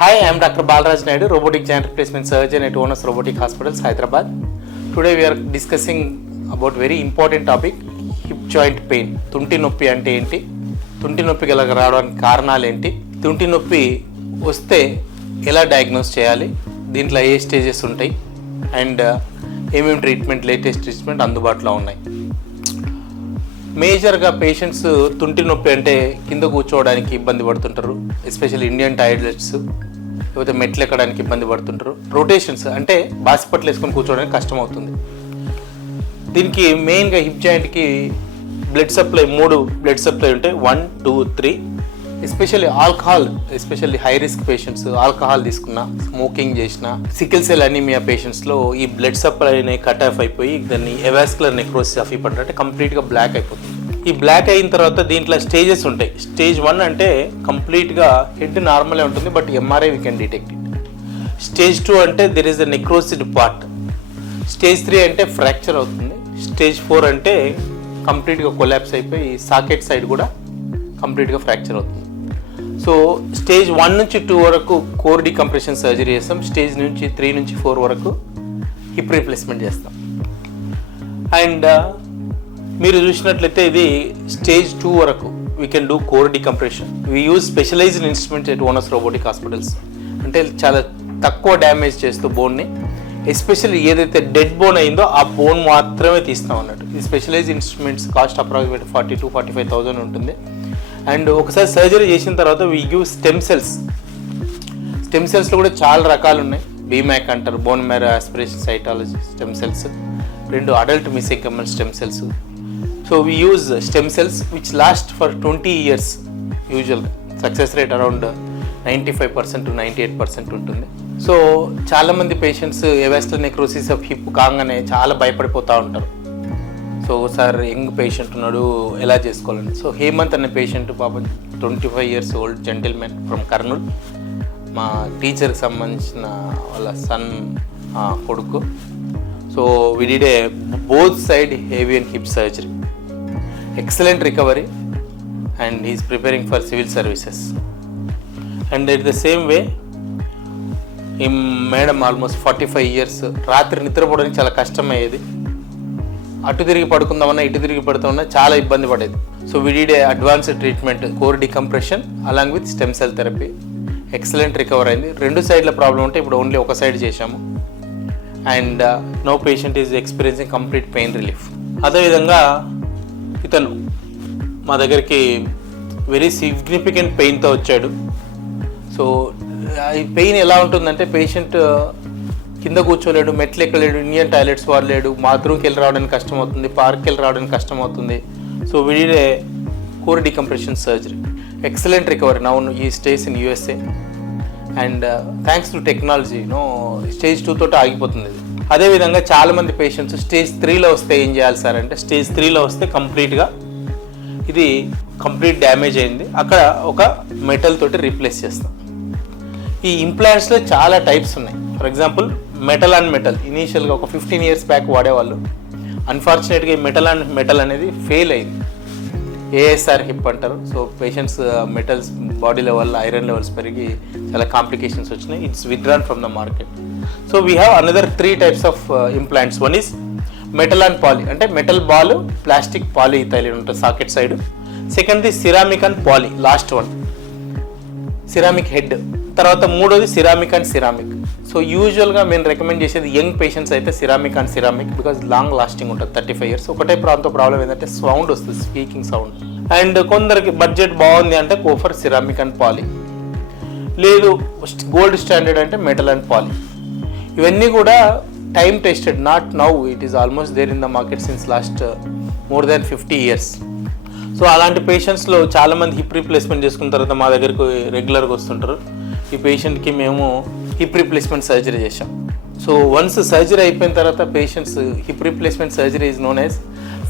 Hi, I am Dr. Balaraj Naidu, Robotic Joint Replacement Surgeon at Onus Robotic Hospitals, Hyderabad. Today we are discussing about very important topic, hip joint pain. తుంటి నొప్పి అంటే ఏంటి, తుంటి నొప్పి గల రావడానికి కారణాలు ఏంటి, తుంటి నొప్పి వస్తే ఎలా డయాగ్నోస్ చేయాలి, దీంట్లో ఏ స్టేజెస్ ఉంటాయి అండ్ ఏమేమి ట్రీట్మెంట్, లేటెస్ట్ ట్రీట్మెంట్ అందుబాటులో ఉన్నాయి. మేజర్గా పేషెంట్స్ తుంటి నొప్పి అంటే కింద కూర్చోవడానికి ఇబ్బంది పడుతుంటారు, ఎస్పెషల్లీ ఇండియన్ టాయిలెట్స్, లేకపోతే మెట్లు ఎక్కడానికి ఇబ్బంది పడుతుంటారు. రొటేషన్స్ అంటే బాసిపట్లు వేసుకొని కూర్చోవడానికి కష్టం అవుతుంది. దీనికి మెయిన్గా హిప్ జాయింట్కి బ్లడ్ సప్లై 3 బ్లడ్ సప్లై ఉంటాయి, 1, 2, 3. Especially alcohol, especially high risk patients alcohol తీసుకున్న, స్మోకింగ్ చేసిన, సికిల్ సెల్ అనీమియా పేషెంట్స్లో ఈ బ్లడ్ సప్లై అనేది కట్ ఆఫ్ అయిపోయి దాన్ని ఎవాస్కులర్ నెక్రోసిస్ ఆఫ్ హిప్ అంటే కంప్లీట్గా బ్లాక్ అయిపోతుంది. ఈ బ్లాక్ అయిన తర్వాత దీంట్లో స్టేజెస్ ఉంటాయి. స్టేజ్ 1 అంటే కంప్లీట్గా హెడ్ నార్మలే ఉంటుంది, but MRI we can detect it. Stage 2 అంటే there is the necrosed part. Stage 3 అంటే ఫ్రాక్చర్ అవుతుంది. స్టేజ్ 4 అంటే కంప్లీట్గా కొలాప్స్ అయిపోయి సాకెట్ సైడ్ కూడా కంప్లీట్గా ఫ్రాక్చర్ అవుతుంది. సో స్టేజ్ 1 నుంచి 2 వరకు కోర్ డికంప్రెషన్ సర్జరీ చేస్తాం. స్టేజ్ 3 నుంచి 4 వరకు హిప్ రీప్లేస్మెంట్ చేస్తాం. అండ్ మీరు చూసినట్లయితే ఇది స్టేజ్ 2 వరకు we can do core decompression. We use specialised instruments at Onus robotic hospitals. అంటే చాలా తక్కువ డ్యామేజ్ చేస్తూ బోన్ని, ఎస్పెషల్లీ ఏదైతే డెడ్ బోన్ అయిందో ఆ బోన్ మాత్రమే తీస్తాం అన్నట్టు. ఈ specialised instruments cost approximate 40,000 to 45,000 ఉంటుంది. అండ్ ఒకసారి సర్జరీ చేసిన తర్వాత we give stem cells. Stem సెల్స్లో కూడా చాలా రకాలు ఉన్నాయి. బీమ్యాక్ అంటారు, bone marrow aspiration cytology stem cells, 2 adult mesenchymal stem cells. So we use stem cells which last for 20 years. యూజువల్గా సక్సెస్ రేట్ అరౌండ్ 95% to 98% ఉంటుంది. సో చాలామంది patients avascular necrosis of hip కాగానే చాలా భయపడిపోతూ ఉంటారు. సో ఒకసారి young patient ఉన్నాడు, ఎలా చేసుకోవాలని. సో హేమంత్ అనే పేషెంట్ పాపం 25 years old gentleman from Kurnool, మా టీచర్కి సంబంధించిన వాళ్ళ సన్ కొడుకు. So we did a both side AVN hip surgery, excellent recovery, and he's preparing for civil services. And it the same way ఈ మేడం ఆల్మోస్ట్ 45 years రాత్రి నిద్రపోవడానికి చాలా కష్టమయ్యేది. అటు తిరిగి పడుకుందామన్నా ఇటు తిరిగి పడుతామన్నా చాలా ఇబ్బంది పడేది. So we did a advanced treatment, core decompression along with stem cell therapy. Excellent recover అయింది. 2 సైడ్ల ప్రాబ్లం ఉంటే ఇప్పుడు ఓన్లీ ఒక సైడ్ చేశాము. And no patient is experiencing complete pain relief. అదేవిధంగా ఇతను మా దగ్గరికి వెరీ సిగ్నిఫికెంట్ పెయిన్తో వచ్చాడు. సో ఈ పెయిన్ ఎలా ఉంటుందంటే పేషెంట్ కింద కూర్చోలేడు, మెట్లు ఎక్కలేడు, ఇండియన్ టాయిలెట్స్ వాడలేడు, బాత్రూమ్కి వెళ్ళి రావడానికి కష్టం అవుతుంది, పార్క్కి వెళ్ళి రావడానికి కష్టం అవుతుంది. So we did a core decompression surgery. Excellent recovery. Now he stays in USA. And thanks to technology stage 2 తోటి ఆగిపోతుంది ఇది. అదేవిధంగా చాలామంది పేషెంట్స్ స్టేజ్ 3లో వస్తే ఏం చేయాలి సార్ అంటే, స్టేజ్ 3లో వస్తే కంప్లీట్గా ఇది కంప్లీట్ డ్యామేజ్ అయింది, అక్కడ ఒక మెటల్ తోటి రీప్లేస్ చేస్తాం. ఈ ఇంప్లాంట్స్లో చాలా టైప్స్ ఉన్నాయి. For example metal and metal ఇనీషియల్గా ఒక 15 years బ్యాక్ వాడేవాళ్ళు. అన్ఫార్చునేట్గా ఈ మెటల్ అండ్ మెటల్ అనేది ఫెయిల్ అయింది. ASR హిప్ అంటారు. So patients metals body level, iron levels పెరిగి చాలా కాంప్లికేషన్స్ వచ్చినాయి. It's withdrawn from the market. So we have another 3 types of implants. One is metal and poly, అంటే metal ball, plastic polyethylene ఉంటుంది socket side. సెకండ్ది ceramic and poly, last one ceramic head. తర్వాత 3వది ceramic and ceramic. So యూజువల్గా మేము recommend చేసేది young patients అయితే ceramic and ceramic, because long lasting ఉంటుంది 35 years. ఒకటే ప్రాబ్లం ఏంటంటే సౌండ్ వస్తుంది, స్పీకింగ్ సౌండ్. అండ్ కొందరికి బడ్జెట్ బాగుంది అంటే కోఫర్ సిరామిక్ అండ్ పాలీ, లేదు గోల్డ్ స్టాండర్డ్ అంటే మెటల్ అండ్ పాలీ. ఇవన్నీ కూడా time tested, not now. It is almost there in the market since last more than 50 years. So అలాంటి పేషెంట్స్లో చాలామంది హిప్ రీప్లేస్మెంట్ చేసుకున్న తర్వాత మా దగ్గరకు రెగ్యులర్గా వస్తుంటారు. ఈ పేషెంట్కి మేము హిప్ రీప్లేస్మెంట్ సర్జరీ చేశాం. సో వన్స్ సర్జరీ అయిపోయిన తర్వాత patients hip replacement surgery is known as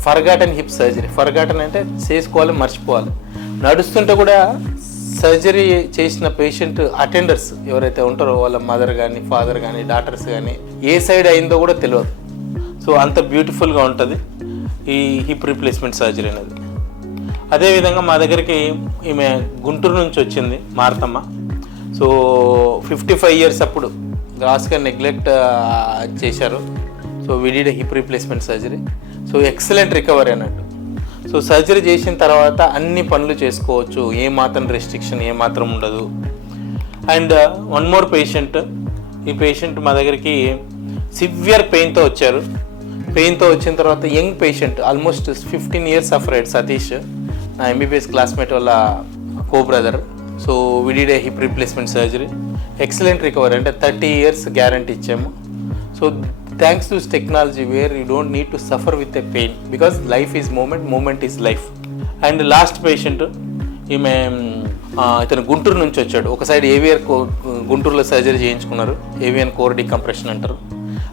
forgotten hip surgery. Forgotten అంటే చేసుకోవాలి, మర్చిపోవాలి. నడుస్తుంటే కూడా సర్జరీ చేసిన పేషెంట్ అటెండర్స్ ఎవరైతే ఉంటారో వాళ్ళ మదర్ కానీ, ఫాదర్ కానీ, డాటర్స్ కానీ ఏ సైడ్ అయిందో కూడా తెలియదు. సో అంత బ్యూటిఫుల్గా ఉంటుంది ఈ హిప్ రీప్లేస్మెంట్ సర్జరీ అనేది. అదేవిధంగా మా దగ్గరికి ఈమె గుంటూరు నుంచి వచ్చింది, మారతమ్మ. సో 55 years అప్పుడు గ్రాస్గా నెగ్లెక్ట్ చేశారు. So we did hip replacement surgery. So excellent recovery అన్నట్టు. సో సర్జరీ చేసిన తర్వాత అన్ని పనులు చేసుకోవచ్చు, ఏమాత్రం రెస్ట్రిక్షన్ ఏమాత్రం ఉండదు. అండ్ వన్ మోర్ పేషెంట్, ఈ పేషెంట్ మా దగ్గరికి సివియర్ పెయిన్తో వచ్చారు. పెయిన్తో వచ్చిన తర్వాత young patient, almost 15 years suffered, Satish, నా ఎంబీబీఎస్ క్లాస్మేట్ వాళ్ళ co brother. So we did a hip replacement surgery, excellent recovery, అంటే 30 years గ్యారంటీ ఇచ్చాము. So thanks to technology where you don't need to suffer with a pain, because life is moment, moment is life. And last patient, ఈమె ఇతను గుంటూరు నుంచి వచ్చాడు. ఒక side ఏవియర్ గుంటూరులో surgery చేయించుకున్నారు, avian core decompression అంటారు.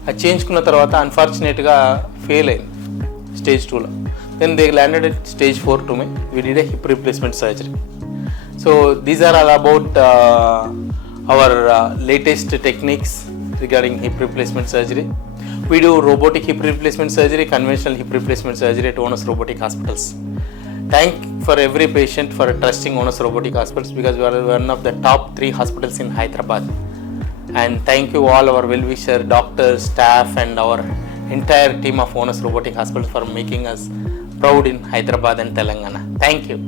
అది చేయించుకున్న తర్వాత అన్ఫార్చునేట్గా ఫెయిల్ అయింది Stage 2లో. Then they landed at Stage 4 to me. We did a hip replacement surgery. So these are all about our latest techniques regarding hip replacement surgery. We do robotic hip replacement surgery, conventional hip replacement surgery at Onus Robotic Hospitals. Thank for every patient for trusting Onus Robotic Hospitals, because we are one of the top 3 hospitals in Hyderabad. And thank you all our well-wisher, doctors, staff and our entire team of Onus Robotic Hospitals for making us proud in Hyderabad and Telangana. Thank you.